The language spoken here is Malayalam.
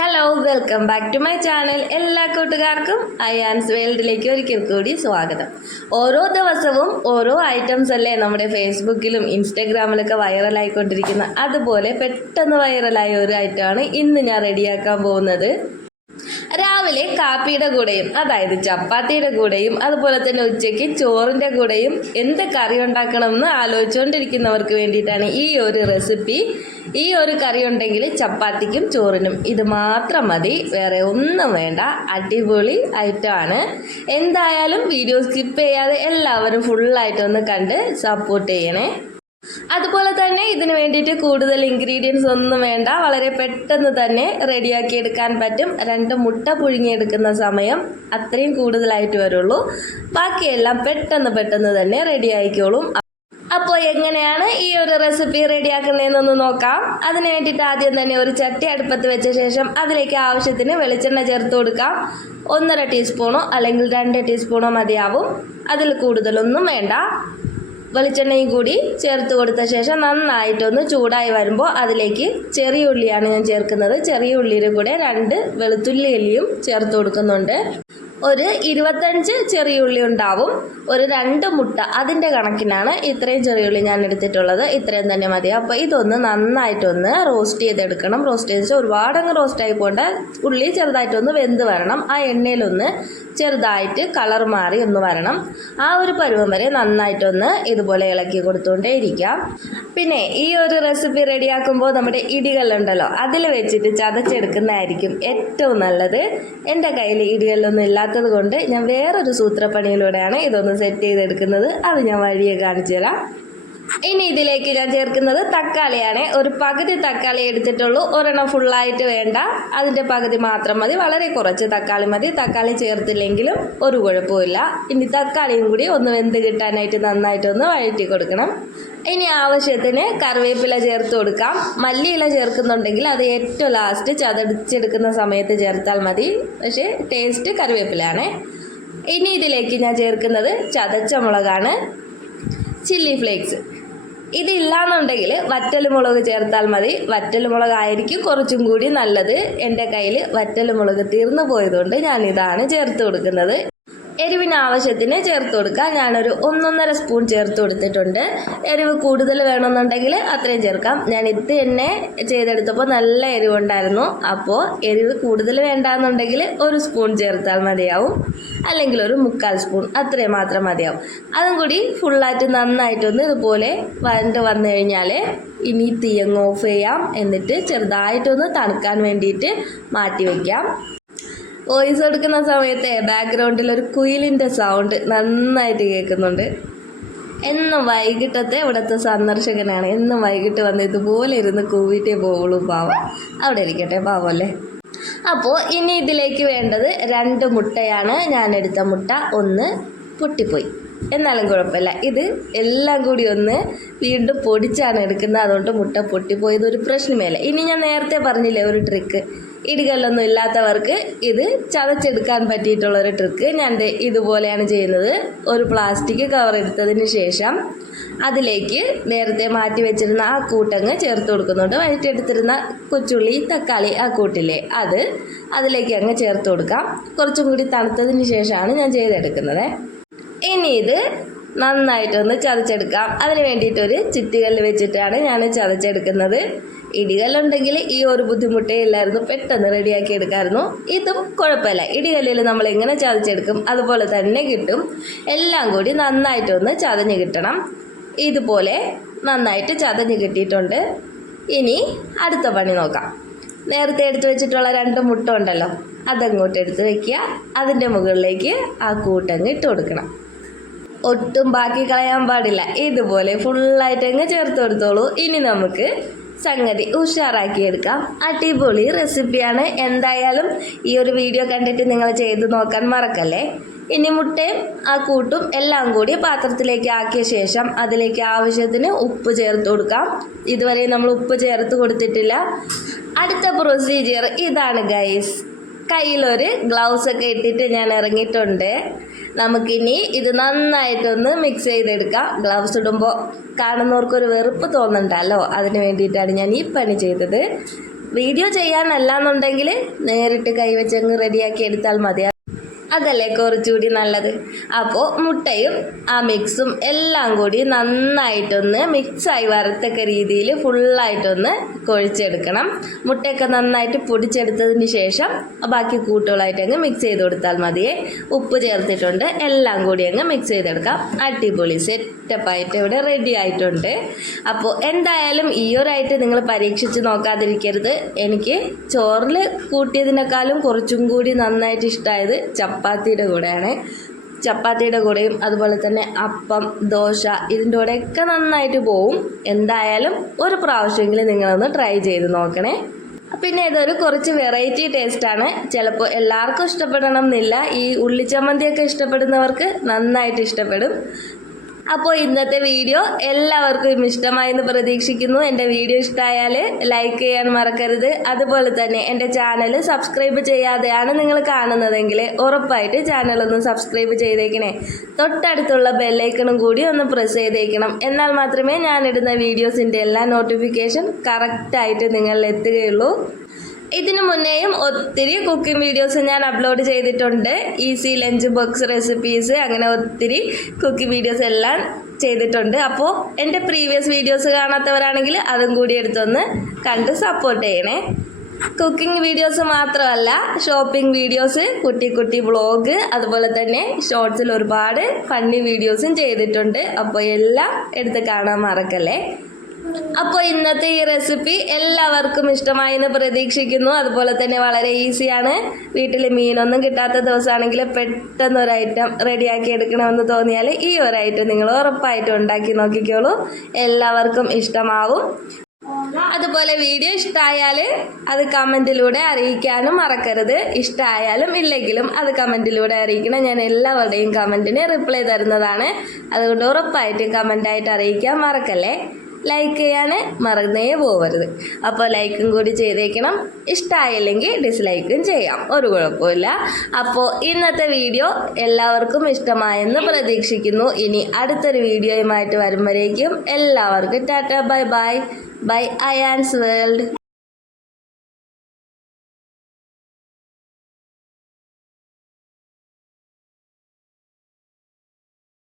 Hello welcome back to my channel എല്ലാ കൂട്ടുകാർക്കും അയാൻസ് വേൾഡിലേക്ക് ഒരിക്കൽ കൂടി സ്വാഗതം. ഓരോ ദിവസവും ഓരോ ഐറ്റംസ് അല്ലേ നമ്മുടെ ഫേസ്ബുക്കിലും ഇൻസ്റ്റഗ്രാമിലൊക്കെ വൈറലായിക്കൊണ്ടിരിക്കുന്ന അതുപോലെ പെട്ടെന്ന് വൈറലായ ഒരു ഐറ്റമാണ് ഇന്ന് ഞാൻ റെഡിയാക്കാൻ പോകുന്നത്. രാവിലെ കാപ്പിയുടെ കൂടെയും അതായത് ചപ്പാത്തിയുടെ കൂടെയും അതുപോലെ തന്നെ ഉച്ചയ്ക്ക് ചോറിന്റെ കൂടെയും എന്ത് കറി ഉണ്ടാക്കണമെന്ന് ആലോചിച്ചുകൊണ്ടിരിക്കുന്നവർക്ക് വേണ്ടിയിട്ടാണ് ഈ ഒരു റെസിപ്പി ഈ ഒരു കറി ഉണ്ടെങ്കിൽ ചപ്പാത്തിക്കും ചോറിനും ഇത് മാത്രം മതി. വേറെ ഒന്നും വേണ്ട. അടിപൊളി ഐറ്റമാണ് എന്തായാലും വീഡിയോ സ്കിപ്പ് ചെയ്യാതെ എല്ലാവരും ഫുള്ളായിട്ടൊന്ന് കണ്ട് സപ്പോർട്ട് ചെയ്യണേ. അതുപോലെ തന്നെ ഇതിന് വേണ്ടിയിട്ട് കൂടുതൽ ഇൻഗ്രീഡിയൻസ് ഒന്നും വേണ്ട. വളരെ പെട്ടെന്ന് തന്നെ റെഡിയാക്കി എടുക്കാൻ പറ്റും. രണ്ട് മുട്ട പുഴുങ്ങിയെടുക്കുന്ന സമയം അത്രയും കൂടുതലായിട്ട് വരുള്ളൂ. ബാക്കിയെല്ലാം പെട്ടെന്ന് പെട്ടെന്ന് തന്നെ റെഡി ആയിക്കോളും. അപ്പോൾ എങ്ങനെയാണ് ഈ ഒരു റെസിപ്പി റെഡിയാക്കുന്നതെന്നൊന്ന് നോക്കാം. അതിന് വേണ്ടിയിട്ട് ആദ്യം തന്നെ ഒരു ചട്ടി അടുപ്പത്ത് വെച്ച ശേഷം അതിലേക്ക് ആവശ്യത്തിന് വെളിച്ചെണ്ണ ചേർത്ത് കൊടുക്കാം. ഒന്നര ടീസ്പൂണോ അല്ലെങ്കിൽ രണ്ട് ടീസ്പൂണോ മതിയാവും. അതിൽ കൂടുതലൊന്നും വേണ്ട. വെളിച്ചെണ്ണയും കൂടി ചേർത്ത് കൊടുത്ത ശേഷം നന്നായിട്ടൊന്ന് ചൂടായി വരുമ്പോൾ അതിലേക്ക് ചെറിയ ഉള്ളിയാണ് ഞാൻ ചേർക്കുന്നത്. ചെറിയ ഉള്ളിയുടെ കൂടെ രണ്ട് വെളുത്തുള്ളി എല്ലിയും ചേർത്ത് കൊടുക്കുന്നുണ്ട്. ഒരു ഇരുപത്തഞ്ച് ചെറിയ ഉള്ളി ഉണ്ടാവും. ഒരു രണ്ട് മുട്ട. അതിന്റെ കണക്കിനാണ് ഇത്രയും ചെറിയ ഉള്ളി ഞാൻ എടുത്തിട്ടുള്ളത്. ഇത്രയും തന്നെ മതി. അപ്പോൾ ഇതൊന്ന് നന്നായിട്ടൊന്ന് റോസ്റ്റ് ചെയ്തെടുക്കണം. റോസ്റ്റ് ചെയ്ത് ഒരുപാടങ്ങ് റോസ്റ്റ് ആയി പോകേണ്ട ഉള്ളി ചെറുതായിട്ടൊന്ന് വെന്ത് വരണം. ആ എണ്ണയിലൊന്ന് ചെറുതായിട്ട് കളർ മാറി ഒന്ന് വരണം. ആ ഒരു പരുവം വരെ നന്നായിട്ടൊന്ന് ഇതുപോലെ ഇളക്കി കൊടുത്തുകൊണ്ടേ ഇരിക്കാം പിന്നെ ഈ ഒരു റെസിപ്പി റെഡിയാക്കുമ്പോൾ നമ്മുടെ ഇടികളുണ്ടല്ലോ അതിൽ വെച്ചിട്ട് ചതച്ചെടുക്കുന്നതായിരിക്കും ഏറ്റവും നല്ലത്. എന്റെ കയ്യിൽ ഇടികളിലൊന്നും ഇല്ലാത്തത് കൊണ്ട് ഞാൻ വേറൊരു സൂത്രപ്പണിയിലൂടെയാണ് ഇതൊന്ന് സെറ്റ് ചെയ്തെടുക്കുന്നത്. അത് ഞാൻ വഴിയെ കാണിച്ചു തരാം. ഇനി ഇതിലേക്ക് ഞാൻ ചേർക്കുന്നത് തക്കാളിയാണ്. ഒരു പകുതി തക്കാളി എടുത്തിട്ടുള്ളൂ. ഒരെണ്ണം ഫുള്ളായിട്ട് വേണ്ട. അതിന്റെ പകുതി മാത്രം മതി. വളരെ കുറച്ച് തക്കാളി മതി. തക്കാളി ചേർത്തില്ലെങ്കിലും ഒരു കുഴപ്പമില്ല ഇനി തക്കാളിയും കൂടി ഒന്ന് വെന്ത് കിട്ടാനായിട്ട് നന്നായിട്ടൊന്ന് വഴറ്റി കൊടുക്കണം. ഇനി ആവശ്യത്തിന് കറിവേപ്പില ചേർത്ത് കൊടുക്കാം. മല്ലിയില ചേർക്കുന്നുണ്ടെങ്കിൽ അത് ഏറ്റവും ലാസ്റ്റ് ചതടിച്ചെടുക്കുന്ന സമയത്ത് ചേർത്താൽ മതി. പക്ഷേ ടേസ്റ്റ് കറിവേപ്പിലാണ് ഇനി ഇതിലേക്ക് ഞാൻ ചേർക്കുന്നത് ചതച്ച മുളകാണ്. ചില്ലി ഫ്ലേക്സ് ഇതില്ലാന്നുണ്ടെങ്കിൽ വറ്റൽ മുളക് ചേർത്താൽ മതി. വറ്റൽ മുളകായിരിക്കും കുറച്ചും കൂടി നല്ലത്. എന്റെ കയ്യിൽ വറ്റൽ മുളക് തീർന്നു പോയതുകൊണ്ട് ഞാൻ ഇതാണ് ചേർത്ത് കൊടുക്കുന്നത്. എരിവിന് ആവശ്യത്തിന് ചേർത്ത് കൊടുക്കുക. ഞാനൊരു ഒന്നൊന്നര സ്പൂൺ ചേർത്ത് കൊടുത്തിട്ടുണ്ട്. എരിവ് കൂടുതൽ വേണമെന്നുണ്ടെങ്കിൽ അത്രയും ചേർക്കാം. ഞാൻ ഇത് തന്നെ ചെയ്തെടുത്തപ്പോൾ നല്ല എരിവുണ്ടായിരുന്നു. അപ്പോൾ എരിവ് കൂടുതൽ വേണ്ടാന്നുണ്ടെങ്കിൽ ഒരു സ്പൂൺ ചേർത്താൽ മതിയാവും. അല്ലെങ്കിൽ ഒരു മുക്കാൽ സ്പൂൺ അത്രയും മാത്രം മതിയാവും. അതും കൂടി ഫുള്ളായിട്ട് നന്നായിട്ടൊന്ന് ഇതുപോലെ വരണ്ട് വന്നു കഴിഞ്ഞാൽ ഇനി തീയങ്ങ് ഓഫ് ചെയ്യാം. എന്നിട്ട് ചെറുതായിട്ടൊന്ന് തണുക്കാൻ വേണ്ടിയിട്ട് മാറ്റി വയ്ക്കാം. വോയിസ് കൊടുക്കുന്ന സമയത്ത് ബാക്ക്ഗ്രൗണ്ടിൽ ഒരു കുയിലിന്റെ സൗണ്ട് നന്നായിട്ട് കേൾക്കുന്നുണ്ട്. എന്നും വൈകിട്ടത്തെ ഇവിടുത്തെ സന്ദർശകനാണ്. എന്നും വൈകിട്ട് വന്ന് ഇതുപോലെ ഇരുന്ന് കൂവിട്ടേ പോവുള്ളൂ പാവം. അവിടെ ഇരിക്കട്ടെ പാവല്ലേ അപ്പോൾ ഇനി ഇതിലേക്ക് വേണ്ടത് രണ്ട് മുട്ടയാണ്. ഞാൻ എടുത്ത മുട്ട ഒന്ന് പൊട്ടിപ്പോയി. എന്നാലും കുഴപ്പമില്ല. ഇത് എല്ലാം കൂടി ഒന്ന് വീണ്ടും പൊടിച്ചാണ് എടുക്കുന്നത്. അതുകൊണ്ട് മുട്ട പൊട്ടിപ്പോയത് ഒരു പ്രശ്നമേ അല്ല ഇനി ഞാൻ നേരത്തെ പറഞ്ഞില്ലേ ഒരു ട്രിക്ക് ഇടികളിലൊന്നും ഇല്ലാത്തവർക്ക് ഇത് ചതച്ചെടുക്കാൻ പറ്റിയിട്ടുള്ള ഒരു ട്രിക്ക് ഞാൻ ഇതുപോലെയാണ് ചെയ്യുന്നത്. ഒരു പ്ലാസ്റ്റിക് കവർ എടുത്തതിന് ശേഷം അതിലേക്ക് നേരത്തെ മാറ്റി വെച്ചിരുന്ന ആ കൂട്ടങ്ങ് ചേർത്ത് കൊടുക്കുന്നുണ്ട്. വഴറ്റെടുത്തിരുന്ന കൊച്ചുള്ളി തക്കാളി ആ കൂട്ടില്ലേ അത് അതിലേക്ക് അങ്ങ് ചേർത്ത് കൊടുക്കാം. കുറച്ചും കൂടി തണുത്തതിന് ശേഷമാണ് ഞാൻ ചെയ്തെടുക്കുന്നത്. ഇനി ഇത് നന്നായിട്ടൊന്ന് ചതച്ചെടുക്കാം. അതിന് വേണ്ടിയിട്ടൊരു ചുറ്റുകല്ല് വെച്ചിട്ടാണ് ഞാൻ ചതച്ചെടുക്കുന്നത്. ഇടികല്ലുണ്ടെങ്കിൽ ഈ ഒരു ബുദ്ധിമുട്ടേ ഇല്ലായിരുന്നു. പെട്ടെന്ന് റെഡിയാക്കി എടുക്കാമായിരുന്നു ഇതും കുഴപ്പമില്ല. ഇടികല്ലിൽ നമ്മൾ എങ്ങനെ ചതച്ചെടുക്കും അതുപോലെ തന്നെ കിട്ടും. എല്ലാം കൂടി നന്നായിട്ടൊന്ന് ചതഞ്ഞ് കിട്ടണം. ഇതുപോലെ നന്നായിട്ട് ചതഞ്ഞ് കിട്ടിയിട്ടുണ്ട്. ഇനി അടുത്ത പണി നോക്കാം. നേരത്തെ എടുത്തു വെച്ചിട്ടുള്ള രണ്ട് മുട്ട ഉണ്ടല്ലോ അതങ്ങോട്ട് എടുത്ത് വെക്കുക. അതിന്റെ മുകളിലേക്ക് ആ കൂട്ടങ്ങ് ഇട്ട് കൊടുക്കണം. ഒട്ടും ബാക്കി കളയാൻ പാടില്ല. ഇതുപോലെ ഫുള്ളായിട്ട് അങ്ങ് ചേർത്ത് കൊടുത്തോളൂ. ഇനി നമുക്ക് സംഗതി ഉഷാറാക്കി എടുക്കാം. അടിപൊളി റെസിപ്പിയാണ് എന്തായാലും ഈ ഒരു വീഡിയോ കണ്ടിട്ട് നിങ്ങൾ ചെയ്ത് നോക്കാൻ മറക്കല്ലേ? ഇനി മുട്ടയും ആ കൂട്ടും എല്ലാം കൂടി പാത്രത്തിലേക്ക് ആക്കിയ ശേഷം അതിലേക്ക് ആവശ്യത്തിന് ഉപ്പ് ചേർത്ത് കൊടുക്കാം. ഇതുവരെ നമ്മൾ ഉപ്പ് ചേർത്ത് കൊടുത്തിട്ടില്ല. അടുത്ത പ്രൊസീജിയർ ഇതാണ് ഗൈസ് കയ്യിലൊരു ഗ്ലൗസ് ഒക്കെ ഇട്ടിട്ട് ഞാൻ ഇറങ്ങിയിട്ടുണ്ട്. നമുക്കിനി ഇത് നന്നായിട്ടൊന്ന് മിക്സ് ചെയ്തെടുക്കാം. ഗ്ലൗസ് ഇടുമ്പോൾ കാണുന്നവർക്കൊരു വെറുപ്പ് തോന്നണ്ടല്ലോ. അതിന് വേണ്ടിയിട്ടാണ് ഞാൻ ഈ പണി ചെയ്തത്. വീഡിയോ ചെയ്യാനല്ല എന്നുണ്ടെങ്കിൽ നേരിട്ട് കൈവച്ചങ്ങ് റെഡിയാക്കി എടുത്താൽ മതി. അതല്ലേ കുറച്ചുകൂടി നല്ലത്? അപ്പോൾ മുട്ടയും ആ മിക്സും എല്ലാം കൂടി നന്നായിട്ടൊന്ന് മിക്സായി വരത്തക്ക രീതിയിൽ ഫുള്ളായിട്ടൊന്ന് കുഴച്ചെടുക്കണം. മുട്ടയൊക്കെ നന്നായിട്ട് പൊടിച്ചെടുത്തതിന് ശേഷം ബാക്കി കൂട്ടുകളായിട്ട് അങ്ങ് മിക്സ് ചെയ്ത് കൊടുത്താൽ മതിയേ. ഉപ്പ് ചേർത്തിട്ടുണ്ട്. എല്ലാം കൂടി അങ്ങ് മിക്സ് ചെയ്തെടുക്കാം. അടിപൊളി സെറ്റപ്പായിട്ട് ഇവിടെ റെഡി ആയിട്ടുണ്ട്. അപ്പോൾ എന്തായാലും ഈ ഒരായിട്ട് നിങ്ങൾ പരീക്ഷിച്ച് നോക്കാതിരിക്കരുത്. എനിക്ക് ചോറിൽ കൂട്ടിയതിനേക്കാളും കുറച്ചും കൂടി നന്നായിട്ട് ഇഷ്ടമായത് ചപ്പാത്തിയുടെ കൂടെയാണ്. ചപ്പാത്തിയുടെ കൂടെയും അതുപോലെ തന്നെ അപ്പം ദോശ ഇതിന്റെ കൂടെയൊക്കെ നന്നായിട്ട് പോവും. എന്തായാലും ഒരു പ്രാവശ്യമെങ്കിലും നിങ്ങളൊന്ന് ട്രൈ ചെയ്ത് നോക്കണേ. പിന്നെ ഇതൊരു കുറച്ച് വെറൈറ്റി ടേസ്റ്റാണ്. ചിലപ്പോൾ എല്ലാവർക്കും ഇഷ്ടപ്പെടണം എന്നില്ല. ഈ ഉള്ളിച്ചമ്മന്തിയൊക്കെ ഇഷ്ടപ്പെടുന്നവർക്ക് നന്നായിട്ട് ഇഷ്ടപ്പെടും. അപ്പോൾ ഇന്നത്തെ വീഡിയോ എല്ലാവർക്കും ഇഷ്ടമായെന്ന് പ്രതീക്ഷിക്കുന്നു. എന്റെ വീഡിയോ ഇഷ്ടമായാൽ ലൈക്ക് ചെയ്യാൻ മറക്കരുത്. അതുപോലെ തന്നെ എന്റെ ചാനൽ സബ്സ്ക്രൈബ് ചെയ്യാതെയാണ് നിങ്ങൾ കാണുന്നതെങ്കിൽ ഉറപ്പായിട്ട് ചാനലൊന്ന് സബ്സ്ക്രൈബ് ചെയ്തേക്കണേ. തൊട്ടടുത്തുള്ള ബെല്ലൈക്കണും കൂടി ഒന്ന് പ്രസ് ചെയ്തേക്കണം. എന്നാൽ മാത്രമേ ഞാനിടുന്ന വീഡിയോസിന്റെ എല്ലാ നോട്ടിഫിക്കേഷൻ കറക്റ്റായിട്ട് നിങ്ങളിൽ എത്തുകയുള്ളൂ. ഇതിനു മുന്നേയും ഒത്തിരി കുക്കിംഗ് വീഡിയോസ് ഞാൻ അപ്ലോഡ് ചെയ്തിട്ടുണ്ട്. ഈസി ലഞ്ച് ബോക്സ് റെസിപ്പീസ് അങ്ങനെ ഒത്തിരി കുക്കിംഗ് വീഡിയോസ് എല്ലാം ചെയ്തിട്ടുണ്ട്. അപ്പോൾ എന്റെ പ്രീവിയസ് വീഡിയോസ് കാണാത്തവരാണെങ്കിൽ അതും കൂടി എടുത്തൊന്ന് കണ്ട് സപ്പോർട്ട് ചെയ്യണേ. കുക്കിംഗ് വീഡിയോസ് മാത്രമല്ല ഷോപ്പിംഗ് വീഡിയോസ് കുട്ടി കുട്ടി ബ്ലോഗ് അതുപോലെ തന്നെ ഷോർട്സിൽ ഒരുപാട് ഫണ്ണി വീഡിയോസും ചെയ്തിട്ടുണ്ട്. അപ്പോൾ എല്ലാം എടുത്ത് കാണാൻ മറക്കല്ലേ? അപ്പോൾ ഇന്നത്തെ ഈ റെസിപ്പി എല്ലാവർക്കും ഇഷ്ടമായി എന്ന് പ്രതീക്ഷിക്കുന്നു. അതുപോലെ തന്നെ വളരെ ഈസിയാണ് വീട്ടിൽ മീനൊന്നും കിട്ടാത്ത ദിവസമാണെങ്കിൽ പെട്ടെന്ന് ഒരു ഐറ്റം റെഡിയാക്കി എടുക്കണമെന്ന് തോന്നിയാൽ ഈ ഒരു ഐറ്റം നിങ്ങൾ ഉറപ്പായിട്ടും ഉണ്ടാക്കി നോക്കിക്കോളൂ. എല്ലാവർക്കും ഇഷ്ടമാവും. അതുപോലെ വീഡിയോ ഇഷ്ടമായാൽ അത് കമന്റിലൂടെ അറിയിക്കാനും മറക്കരുത്. ഇഷ്ടമായാലും ഇല്ലെങ്കിലും അത് കമന്റിലൂടെ അറിയിക്കണം. ഞാൻ എല്ലാവരുടെയും കമന്റിന് റിപ്ലൈ തരുന്നതാണ്. അതുകൊണ്ട് ഉറപ്പായിട്ടും കമന്റായിട്ട് അറിയിക്കാൻ മറക്കല്ലേ? ലൈക്ക് ചെയ്യാൻ മറന്നേ പോകരുത് അപ്പോൾ ലൈക്കും കൂടി ചെയ്തേക്കണം. ഇഷ്ടമായില്ലെങ്കിൽ ഡിസ്ലൈക്കും ചെയ്യാം. ഒരു കുഴപ്പമില്ല. അപ്പോൾ ഇന്നത്തെ വീഡിയോ എല്ലാവർക്കും ഇഷ്ടമായെന്ന് പ്രതീക്ഷിക്കുന്നു. ഇനി അടുത്തൊരു വീഡിയോയുമായിട്ട് വരുമ്പോഴേക്കും എല്ലാവർക്കും tata bye bye. Bye Ayaan's world.